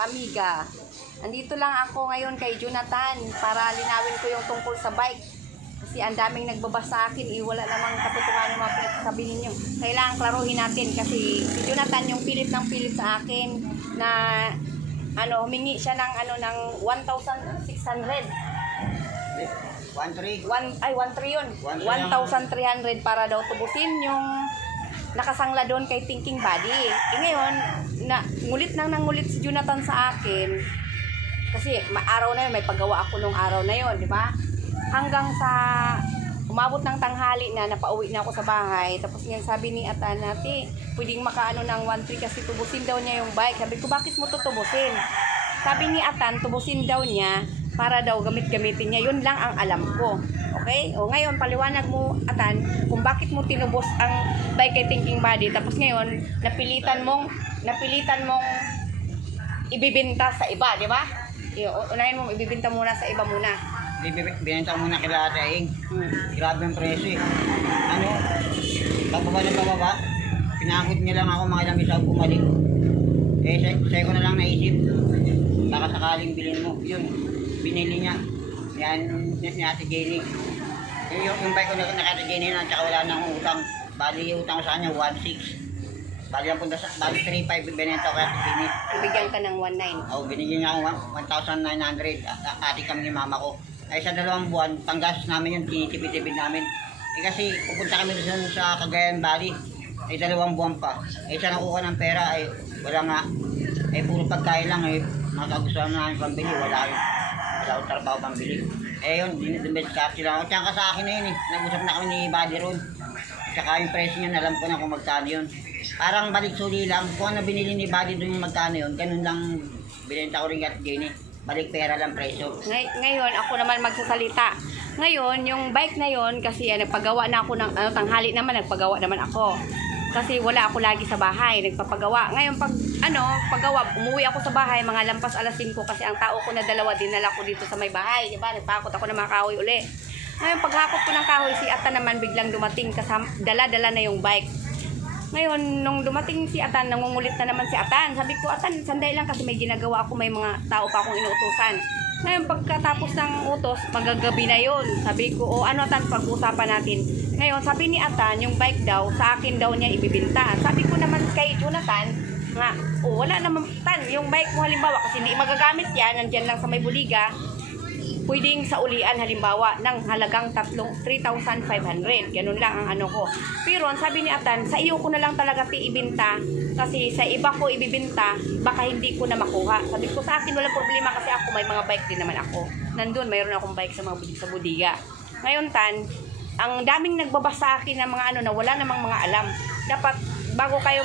ka-amiga. Andito lang ako ngayon kay Jonathan para linawin ko yung tungkol sa bike. Kasi ang daming nagbabasa sa akin, wala namang katotohanan yung mga pinagsasabi ninyo. Kailangan klaruhin natin kasi si Jonathan yung pilit ng pilit sa akin na humingi siya ng ng 1,600. 1,300 yun. 1,300 para daw tubusin yung nakasangla doon kay Thinking Body. Ngayon, ngulit si Jonathan sa akin. Kasi araw na yun, may paggawa ako nung araw na yun, di ba? Hanggang sa umabot ng tanghali na, napauwi na ako sa bahay. Tapos ngayon sabi ni Atan, ate, pwedeng makaano ng 1,300 kasi tubusin daw niya yung bike. Sabi ko, bakit mo tutubusin? Sabi ni Atan, tubusin daw niya para daw gamitin niya. Yun lang ang alam ko. Okay? O ngayon, paliwanag mo, Atan, kung bakit mo tinubos ang bike kay Thinking Body. Tapos ngayon, napilitan mong ibibenta sa iba, di ba? Unahin mo, ibibenta muna sa iba muna. Binenta muna kila Ate Aing. Grabe ang presyo eh. Pababa na pababa. Pinakot niya lang ako mga ilang isa bumalik. Sa'yo ko na lang naisip. Baka sakaling bilhin mo. Yun, binili niya. Yan ni Ate Jenny. Yung bike ko na Ate Jenny na tsaka wala nang utang. Bali yung utang ko sa kanya 1,600. Bali ang punta sa 3,500 binenta ko kay Ate Jenny. Bigyan ka ng 1,900. Oo, binigyan niya ako 1,900. Ate kami ni mama ko. Ay sa 2 buwan, panggastos namin yun, tinitipid-tipid namin. Kasi pupunta kami doon sa Cagayan Valley. Ay 2 buwan pa. Ay sa nakuha ng pera, ay wala nga. Ay puro pagkain lang, ay makagustuhan na namin pambili. Wala akong trabaho pambili. Yun, dinidibet-capture lang ako. Tsaka sa akin na yun eh. Nag-usap na kami ni Buddy Ron. Tsaka yung presyo niya, alam ko na kung magkano yun. Parang balik suli lang. Kung ano binili ni Buddy doon yung magkano yun, ganun lang binenta ko rin at Jenny. Balik pera lang presyo. Ngayon, ako naman magsasalita. Ngayon, yung bike na yon kasi nagpagawa na ako ng tanghali naman, nagpagawa naman ako. Kasi wala ako lagi sa bahay, nagpapagawa. Ngayon, paggawa, umuwi ako sa bahay, mga lampas 5:00 kasi ang tao ko na 2, dinala ko dito sa may bahay. Diba? Nagpakot ako ng mga kahoy uli. Ngayon, paghakot ko ng kahoy, si Ata naman biglang dumating kasama, dala-dala na yung bike. Ngayon, nung dumating si Atan, nangungulit na naman si Atan. Sabi ko, Atan, sandali lang kasi may ginagawa ako, may mga tao pa akong inuutusan. Ngayon, pagkatapos ng utos, magagabi na yun. Sabi ko, ano Atan, pag-usapan natin. Ngayon, sabi ni Atan, yung bike daw, sa akin daw niya ibibinta. Sabi ko naman kay Jonathan, nga, wala naman, Tan, yung bike mo halimbawa, kasi hindi magagamit yan, nandyan lang sa may buliga, pwedeng sa ulian halimbawa ng halagang 3,500. Ganun lang ang ko. Pero sabi ni Atan, sa iyo ko na lang talaga ibinta kasi sa iba ko ibibinta, baka hindi ko na makuha. Sabi ko sa akin walang problema kasi ako may mga bike din naman ako. Nandun mayroon akong bike sa budiga. Ngayon Tan, ang daming nagbabasa sa akin ng mga na wala namang mga alam. Dapat bago kayo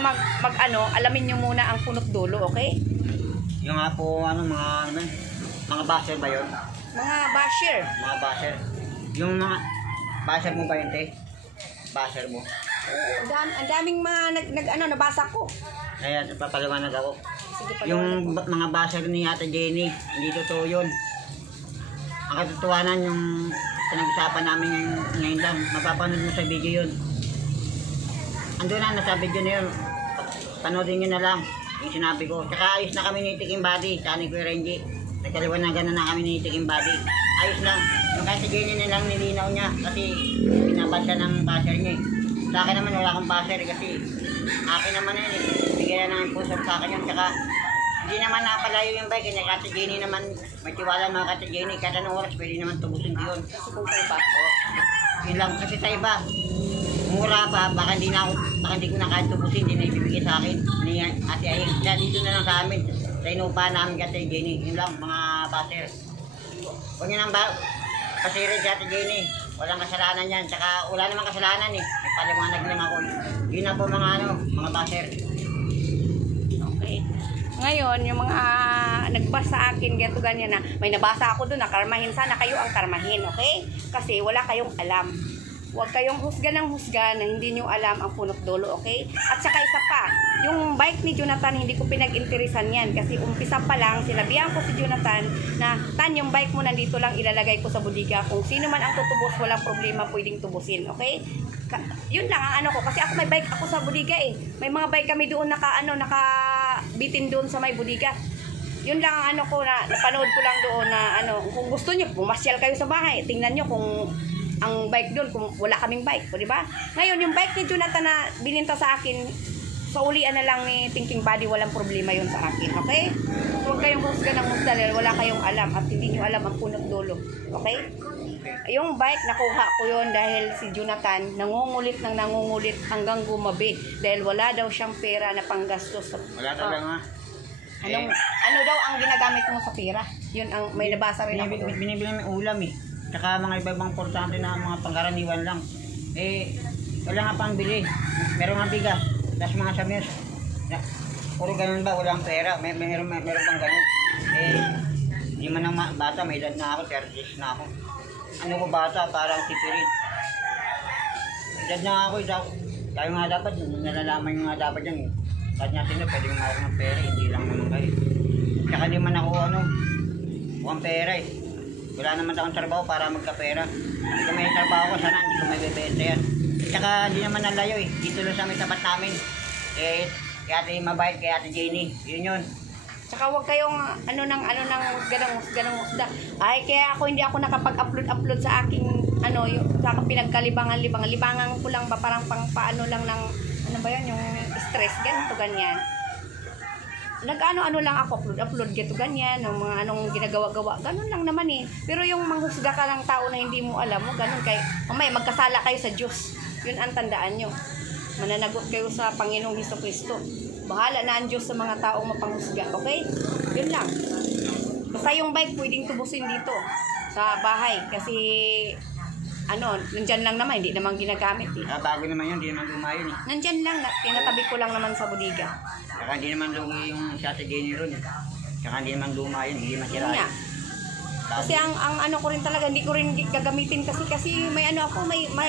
alamin niyo muna ang punot dulo, okay? Yung nga po mga basher ba yun? Mga basher. Mga basher. Yung mga basher mo ba yun, te? Basher mo. Ang daming mga nabasa ko. Ayan, papaliwanag ako. Sige, yung mga basher ni Ate Jenny, hindi totoo yun. Ang katotohanan yung pinag-usapan namin ngayon lang. Mapapanood mo sa video yun. Ando na, nasa video na yun. Panoodin nyo na lang yung sinabi ko. Tsaka ayos na kami ni Thinking Body, sa ni Kuya Renji. Nagkaliwanagan na kami ni Thinking Body. Ayos lang. Yung kasi ganyan na lang nilinaw niya kasi pinabasa ng basher niya. Sa akin naman wala akong basher kasi akin naman yun. Bigyan na ng impulsor sa akin yun. Tsaka hindi naman napalayo yung bike. Kaya Kate Jenny naman, may tiwala mga Kate Jenny. Kahit anong oras pwede naman tubusin yun. Kasi kung sa iba. Yun lang kasi sa iba. Mura pa, baka hindi ko na kahit tubusin. Hindi na ibibigay sa akin ni Ate Aing. Kaya dito na lang sa amin. Sa inupa namin Ate Jenny. Yun lang mga basher. Huwag nyo nang pasirin si Ate Jenny. Walang kasalanan yan. Tsaka wala namang kasalanan eh. May paliwanag lang ako. Yun na po mga basher. Okay. Ngayon, yung mga nagbasa sa akin, ganyan na, may nabasa ako doon na karmahin. Sana kayo ang karmahin, okay? Kasi wala kayong alam. Huwag kayong husga ng husga na hindi nyo alam ang punot dulo, okay? At saka isa pa, yung bike ni Jonathan, hindi ko pinag-interesan yan. Kasi umpisa pa lang, sinabihan ko si Jonathan na, Tan, yung bike mo nandito lang ilalagay ko sa budiga. Kung sino man ang tutubos, walang problema, pwedeng tubusin, okay? Yun lang ang ko. Kasi ako may bike ako sa budiga eh. May mga bike kami doon nakabitin doon sa may budiga. Yun lang ang ano ko na napanood ko lang doon na ano, kung gusto niyo pumasyal kayo sa bahay, tingnan niyo kung ang bike doon kung wala kaming bike, o di ba? Ngayon yung bike ni Jonathan na bininta sa akin, sa ulian na lang ni Thinking Body, walang problema yun sa akin, okay? So, huwag kayong husga ng husga dahil wala kayong alam at hindi niyo alam ang punot dulo, okay? Yung bike, nakuha ko yun dahil si Jonathan nangungulit hanggang gumabi dahil wala daw siyang pera na panggastos. Wala talaga nga. Ano daw ang ginagamit mo sa pera? Yun ang may nabasa rin ako. Binibili namin ulam eh. Tsaka mga iba-ibang importante na mga pangkaraniwan lang. Wala nga pang bili. Meron nga bigas. Tapos mga samyos. Puro ganun ba? Walang pera. Meron pang ganun. Hindi man ang bata. May edad na ako. 30 na ako. Ano ko bata? Parang tipirin. Edad na ako. Tayo nga dapat. Nalalaman nyo nga dapat yan. Kahit natin na pwede kumaroon ng pera. Hindi lang naman kayo. Tsaka di man ako mukhang pera eh. Wala naman akong trabaho para magkapera. Hindi ko may trabaho ko, sana hindi ko may bebenta yan. Tsaka hindi naman nalayo eh. Dito lang sa may tapat namin. Kaya ate mabait, kaya ate Jenny. Yun. Tsaka huwag kayong ganang musda. Ay, kaya hindi ako nakapag-upload sa aking yung sa aking libangan ko lang ba parang pang paano lang ng ano ba yun, yung stress ganyan. Nag-ano lang ako, upload ganyan, ng mga anong ginagawa-gawa, ganun lang naman eh. Pero yung manghusga ka ng tao na hindi mo alam mo, ganun kay mamaya magkasala kayo sa Diyos. Yun ang tandaan nyo. Mananagot kayo sa Panginoong Hesukristo. Bahala na ang Diyos sa mga taong mapanghusga, okay? Yun lang. Basta yung bike pwedeng tubusin dito sa bahay kasi nandyan lang naman, hindi naman ginagamit eh. Bago naman yun, hindi naman lumayon eh. Nandyan lang, tinatabi ko lang naman sa bodega. Tsaka hindi naman lugi yung si ate Jenny ron eh. Tsaka hindi naman lumayon, hindi masira. Yun nga. Kasi ang ko rin talaga, hindi ko rin gagamitin kasi may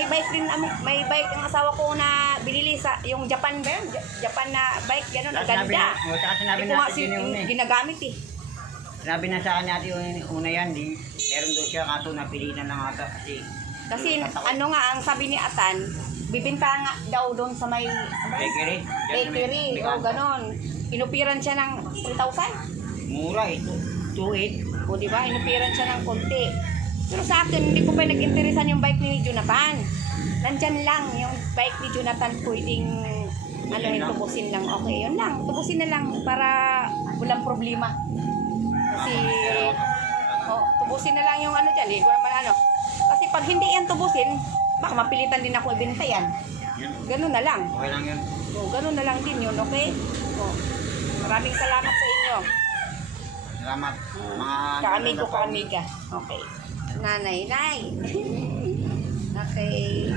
bike rin, may bike ang asawa ko na binili sa yung Japan ba yun? Japan na bike, gano'n, ang ganda. Tsaka sinabi Hindi ko nga natin yun una eh. ginagamit eh. Sinabi na sa kanya natin una yan, meron doon siya kaso napilitan lang ata Kasi ang sabi ni Atan, bibinta nga daw doon sa may bakery, o gano'n. Inupiran siya ng 3,000. Mura eh, 2,800. O diba, inupiran siya ng konti. Pero sa akin, hindi ko pa nag-interesan yung bike ni Jonathan. Nandyan lang yung bike ni Jonathan, pwedeng tubusin lang. Okay, yun lang. Tubusin na lang para walang problema. Kasi, tubusin na lang yung dyan. Hindi ko naman Kasi pag hindi yan tubusin, baka mapilitan din ako ibenta yan. Ganun na lang. Okay lang yun. Ganun na lang din yun, okay? Maraming salamat sa inyo. Salamat. Kaamigo. Okay. Nanay. Okay.